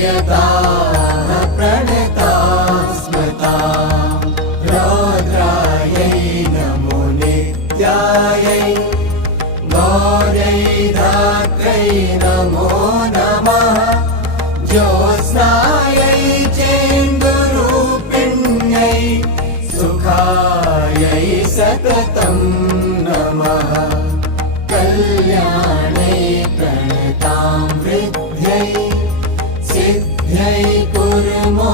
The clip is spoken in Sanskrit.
प्रियताः प्रणताः स्मृताः रौद्रायै नमो नित्यायै गौर्यै धात्र्यै नमो नमः ज्योत्स्नायै चेन्दुरूपिण्यै सुखायै सततं नमः कल्याणै प्रणतां वृद्ध्यै सिद्ध्यै कुर्मो